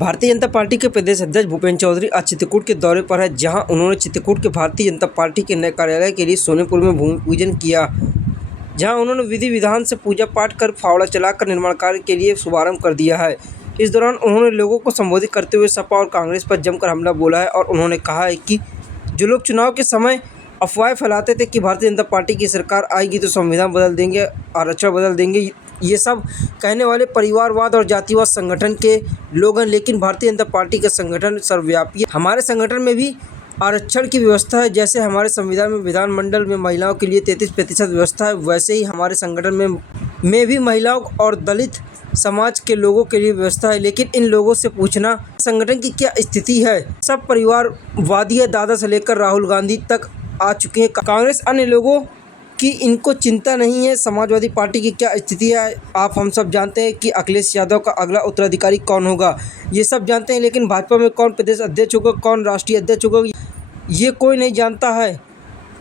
Bharatiya Janata party के प्रदेश अध्यक्ष भूपेंद्र चौधरी आज चित्रकूट के दौरे पर है, जहां उन्होंने चित्रकूट के भारतीय जनता पार्टी के नए कार्यालय के लिए सोनेपुर में भूमि पूजन किया, जहां उन्होंने विधि विधान से पूजा पाठ कर फावड़ा चलाकर निर्माण कार्य के लिए शुभारंभ कर दिया है। इस दौरान उन्होंने लोगों को संबोधित करते हुए सपा और कांग्रेस पर जमकर हमला बोला है और उन्होंने कहा है कि जो लोग चुनाव के समय अफवाहें फैलाते थे कि भारतीय जनता पार्टी की सरकार आएगी तो संविधान बदल देंगे, आरक्षण बदल देंगे, ये सब कहने वाले परिवारवाद और जातिवाद संगठन के लोग हैं। लेकिन भारतीय जनता पार्टी का संगठन सर्वव्यापी है। हमारे संगठन में भी आरक्षण की व्यवस्था है। जैसे हमारे संविधान में विधानमंडल में महिलाओं के लिए 33% व्यवस्था है, वैसे ही हमारे संगठन में भी महिलाओं और दलित समाज के लोगों के लिए व्यवस्था है। लेकिन इन लोगों से पूछना संगठन की क्या स्थिति है। सब परिवारवादी है, दादा से लेकर राहुल गांधी तक आ चुके हैं। कांग्रेस अन्य लोगों कि इनको चिंता नहीं है। समाजवादी पार्टी की क्या स्थिति है आप हम सब जानते हैं कि अखिलेश यादव का अगला उत्तराधिकारी कौन होगा, ये सब जानते हैं। लेकिन भाजपा में कौन प्रदेश अध्यक्ष होगा, कौन राष्ट्रीय अध्यक्ष होगा, ये कोई नहीं जानता है।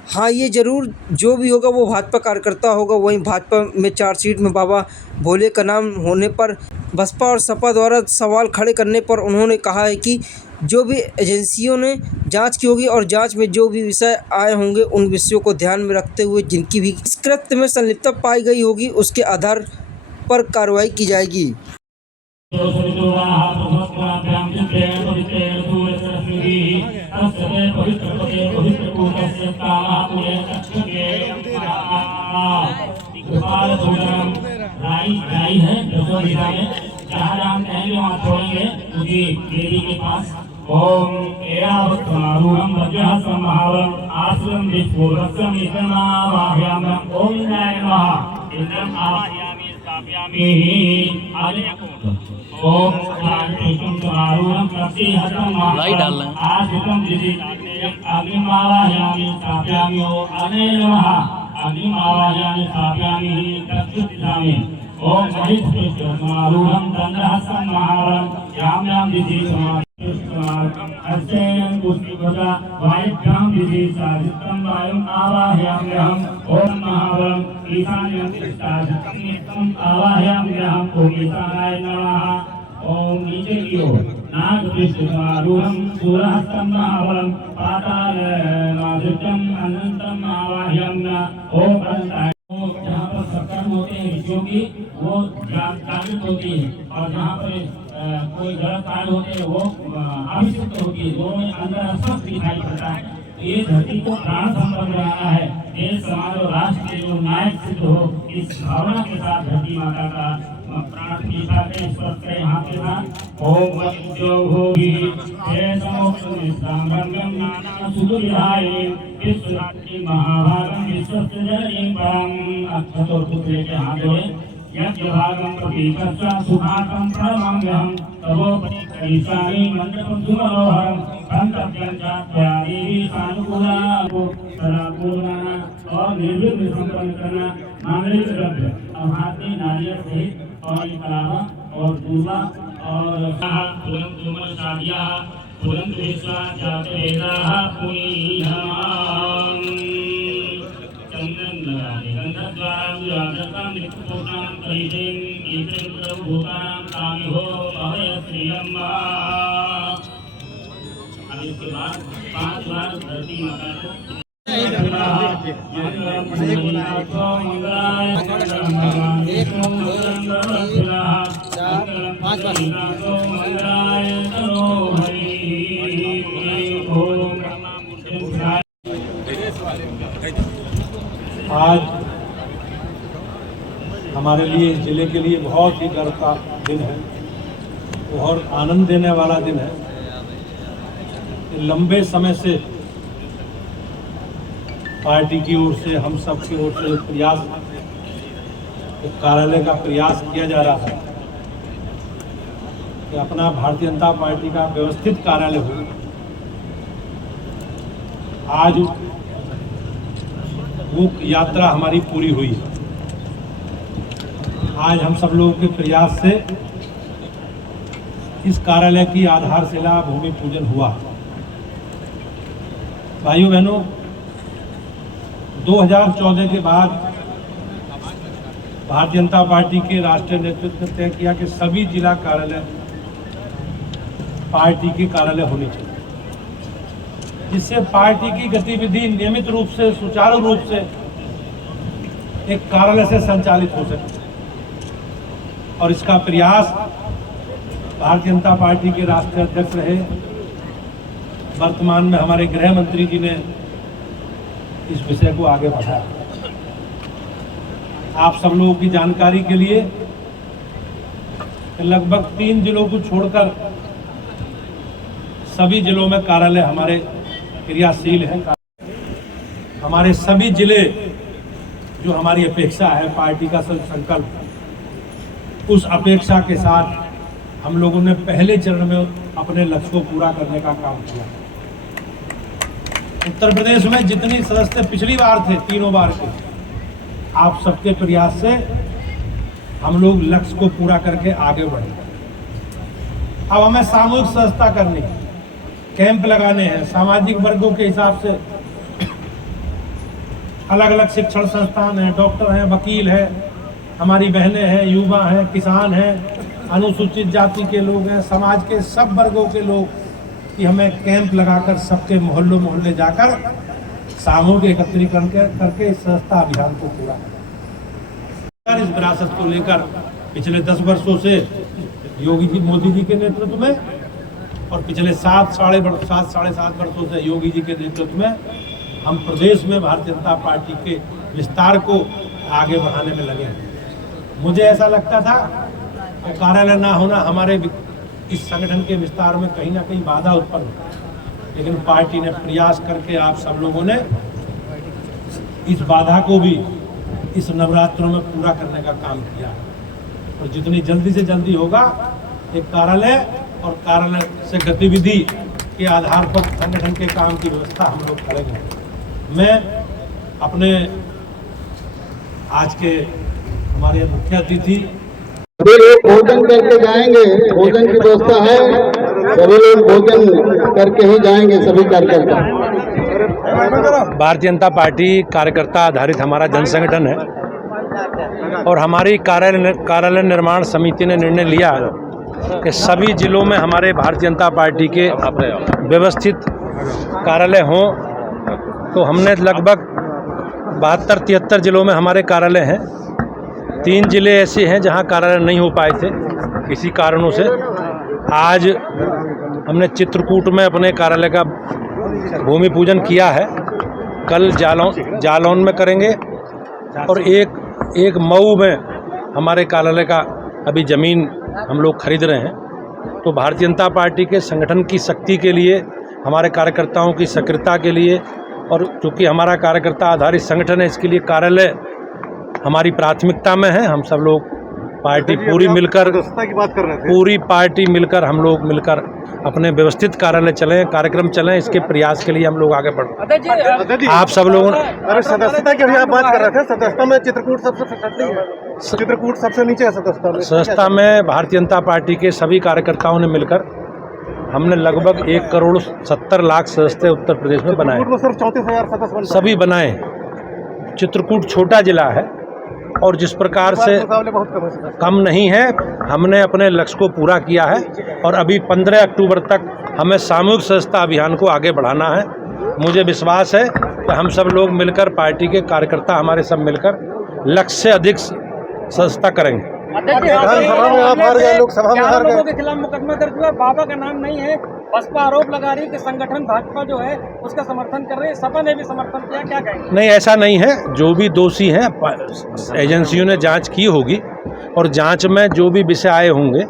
हाँ, ये ज़रूर जो भी होगा वो भाजपा कार्यकर्ता होगा। वहीं भाजपा में चार्जशीट में बाबा भोले का नाम होने पर बसपा और सपा द्वारा सवाल खड़े करने पर उन्होंने कहा है कि जो भी एजेंसियों ने जांच की होगी और जांच में जो भी विषय आए होंगे उन विषयों को ध्यान में रखते हुए जिनकी भी इस कृत्य में संलिप्तता पाई गई होगी उसके आधार पर कार्रवाई की जाएगी। ओम एरावत्समारूढ़ं वज्रहस्तमहावरं आश्रम विस्फोरस्यं इतनावाह्यामं ओम इंद्राय नमः इंद्रं आवाहयामि स्थापयामि ओम शांतिं समारूढ़ं कक्षीहतं महावरं आश्रितं अग्निं आवाहयामि स्थापयामि ओम अग्नये नमः अग्निं आवाहयामि स्थापयामि कक्षुदिशामि ओम महिष्ठिस्मारूढ़ं दण्डहस्तं महावरं यां यां दिशि अस्तेन पुष्टिपदा वायुभ्यां दिशि साधितं वायुम् आवाहयाम्यहम् ओम महावरं ईशान्यं साधितं आवाहयाम्यहम् ओम ईशानाय नमः ओम नीचे की ओर नागपृष्ठमारूढ़ं सूरहस्तं महावरं पातालनादित्यं अनन्तं आवाहयाम्यहम् ओम अनन्ताय। जहाँ पर सत्कर्म होते हैं ऋषियों की वो जागृत होती है और जहाँ पर कोई गलत कार्य होते हैं वो अभिषिक्त होती है। दोनों में अंदर स्पष्ट दिखाई पड़ता है। ये धरती को प्राण संपन्न बनाना है। देश समाज और राष्ट्र के जो नायक सिद्ध हो, इस भावना के साथ धरती माता का प्राण प्रतिष्ठा करें, स्पर्श करें हाथ के साथ। ओम वज्रोभोगी विश्वरात्रि महाभागम विश्वस्य जननीं परम अक्षतों पुत्र के हाथ जोड़े यज्ञभागं प्रतीकस्य सुभागं प्रणमाम्यहम् तवोपनिषदानि मण्डपं सुमनोहरं संतप्यं चात्यादि सानुकूलाको सदा पूर्णना और निर्विघ्न संपन्न करना मांगलिक द्रव्य अब हाथ में नारियल सहित और कलावा और दूल्हा और पुरं तुमर शादिया पुरं विश्वा जातेदाः पुनीहम् चंदन लगाने गंधद्वारा विराजतां नित्यपोषां कलितें ईश्वरं भूतानां तामि हो भवय श्रियम्। अब इसके बाद 5 बार धरती माता को आज हमारे लिए जिले के लिए बहुत ही गर्व का दिन है, बहुत आनंद देने वाला दिन है। लंबे समय से पार्टी की ओर से हम सब की ओर से प्रयास कार्यालय का प्रयास किया जा रहा है कि अपना भारतीय जनता पार्टी का व्यवस्थित कार्यालय हो। आज वो यात्रा हमारी पूरी हुई है। आज हम सब लोगों के प्रयास से इस कार्यालय की आधारशिला भूमि पूजन हुआ। भाइयों बहनों, 2014 के बाद भारतीय जनता पार्टी के राष्ट्रीय नेतृत्व ने तय किया कि सभी जिला कार्यालय पार्टी की कार्यालय होनी चाहिए, जिससे पार्टी की गतिविधि नियमित रूप से, सुचारू रूप से एक कार्यालय से संचालित हो सके। और इसका प्रयास भारतीय जनता पार्टी के राष्ट्रीय अध्यक्ष रहे, वर्तमान में हमारे गृह मंत्री जी ने इस विषय को आगे बढ़ाया। आप सब लोगों की जानकारी के लिए लगभग 3 जिलों को छोड़कर सभी जिलों में कार्यालय हमारे क्रियाशील हैं। हमारे सभी जिले, जो हमारी अपेक्षा है, पार्टी का संकल्प, उस अपेक्षा के साथ हम लोगों ने पहले चरण में अपने लक्ष्य को पूरा करने का काम किया। उत्तर प्रदेश में जितनी सदस्य पिछली बार थे, 3 बार के, आप सबके प्रयास से हम लोग लक्ष्य को पूरा करके आगे बढ़े। अब हमें सामूहिक सदस्यता करनी है, कैंप लगाने हैं, सामाजिक वर्गों के हिसाब से अलग अलग शिक्षण संस्थान हैं, डॉक्टर हैं, वकील हैं, हमारी बहनें हैं, युवा हैं, किसान हैं, अनुसूचित जाति के लोग हैं, समाज के सब वर्गों के लोग, कि हमें कैंप लगाकर सबके मोहल्लों मोहल्ले जाकर सामूहिक एकत्रीकरण करके इस सदस्यता अभियान को पूरा करें। इस विरासत को लेकर पिछले 10 वर्षों से योगी जी, मोदी जी के नेतृत्व में, और पिछले 7-7.5 वर्षों से योगी जी के नेतृत्व में हम प्रदेश में भारतीय जनता पार्टी के विस्तार को आगे बढ़ाने में लगे हैं। मुझे ऐसा लगता था कि कार्यालय ना होना हमारे इस संगठन के विस्तार में कहीं ना कहीं बाधा उत्पन्न हो, लेकिन पार्टी ने प्रयास करके आप सब लोगों ने इस बाधा को भी इस नवरात्रों में पूरा करने का काम किया। और जितनी जल्दी से जल्दी होगा, एक कार्यालय और कार्यालय से गतिविधि के आधार पर संगठन के काम की व्यवस्था हम लोग करेंगे। मैं अपने आज के हमारे मुख्य अतिथि, सभी लोग भोजन करके जाएंगे, भोजन की व्यवस्था है, सभी लोग भोजन करके ही जाएंगे, सभी कार्यकर्ता। भारतीय जनता पार्टी कार्यकर्ता आधारित हमारा जन संगठन है, और हमारी कार्यालय निर्माण समिति ने निर्णय लिया कि सभी जिलों में हमारे भारतीय जनता पार्टी के व्यवस्थित कार्यालय हों। तो हमने लगभग 72-73 जिलों में हमारे कार्यालय हैं। 3 जिले ऐसे हैं जहां कार्यालय नहीं हो पाए थे किसी कारणों से। आज हमने चित्रकूट में अपने कार्यालय का भूमि पूजन किया है, कल जालौन में करेंगे, और एक मऊ में हमारे कार्यालय का अभी ज़मीन हम लोग खरीद रहे हैं। तो भारतीय जनता पार्टी के संगठन की शक्ति के लिए, हमारे कार्यकर्ताओं की सक्रियता के लिए, और चूँकि हमारा कार्यकर्ता आधारित संगठन है, इसके लिए कार्यालय हमारी प्राथमिकता में है। हम सब लोग पार्टी पूरी मिलकर, पूरी पार्टी मिलकर, हम लोग मिलकर अपने व्यवस्थित कार्यालय चलें, कार्यक्रम चलें, इसके प्रयास के लिए हम लोग आगे बढ़ रहे हैं। आप सब लोगों ने, अरे सदस्यता की आप बात कर रहे थे, सदस्यता में चित्रकूट चित्रकूट सबसे नीचे है सदस्यता में भारतीय जनता पार्टी के सभी कार्यकर्ताओं ने मिलकर हमने लगभग 1,70,00,000 सदस्य उत्तर प्रदेश में बनाए, सिर्फ 34,000 सदस्य सभी बनाए। चित्रकूट छोटा जिला है और जिस प्रकार से कम नहीं है, हमने अपने लक्ष्य को पूरा किया है, और अभी 15 अक्टूबर तक हमें सामूहिक सदस्यता अभियान को आगे बढ़ाना है। मुझे विश्वास है कि हम सब लोग मिलकर, पार्टी के कार्यकर्ता हमारे सब मिलकर लक्ष्य से अधिक सदस्यता करेंगे। लोगों के खिलाफ मुकदमा दर्ज हुआ, बाबा का नाम नहीं है, बसपा आरोप लगा रही है कि संगठन भाजपा जो है उसका समर्थन कर रही है, सपा ने भी समर्थन किया, क्या कहेंगे? नहीं, ऐसा नहीं है। जो भी दोषी हैं, एजेंसियों ने जांच की होगी, और जांच में जो भी विषय आए होंगे,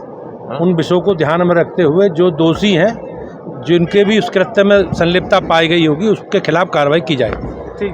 उन विषयों को ध्यान में रखते हुए जो दोषी हैं, जिनके भी उस कृत्य में संलिप्तता पाई गई होगी, उसके खिलाफ कार्रवाई की जाएगी। ठीक है।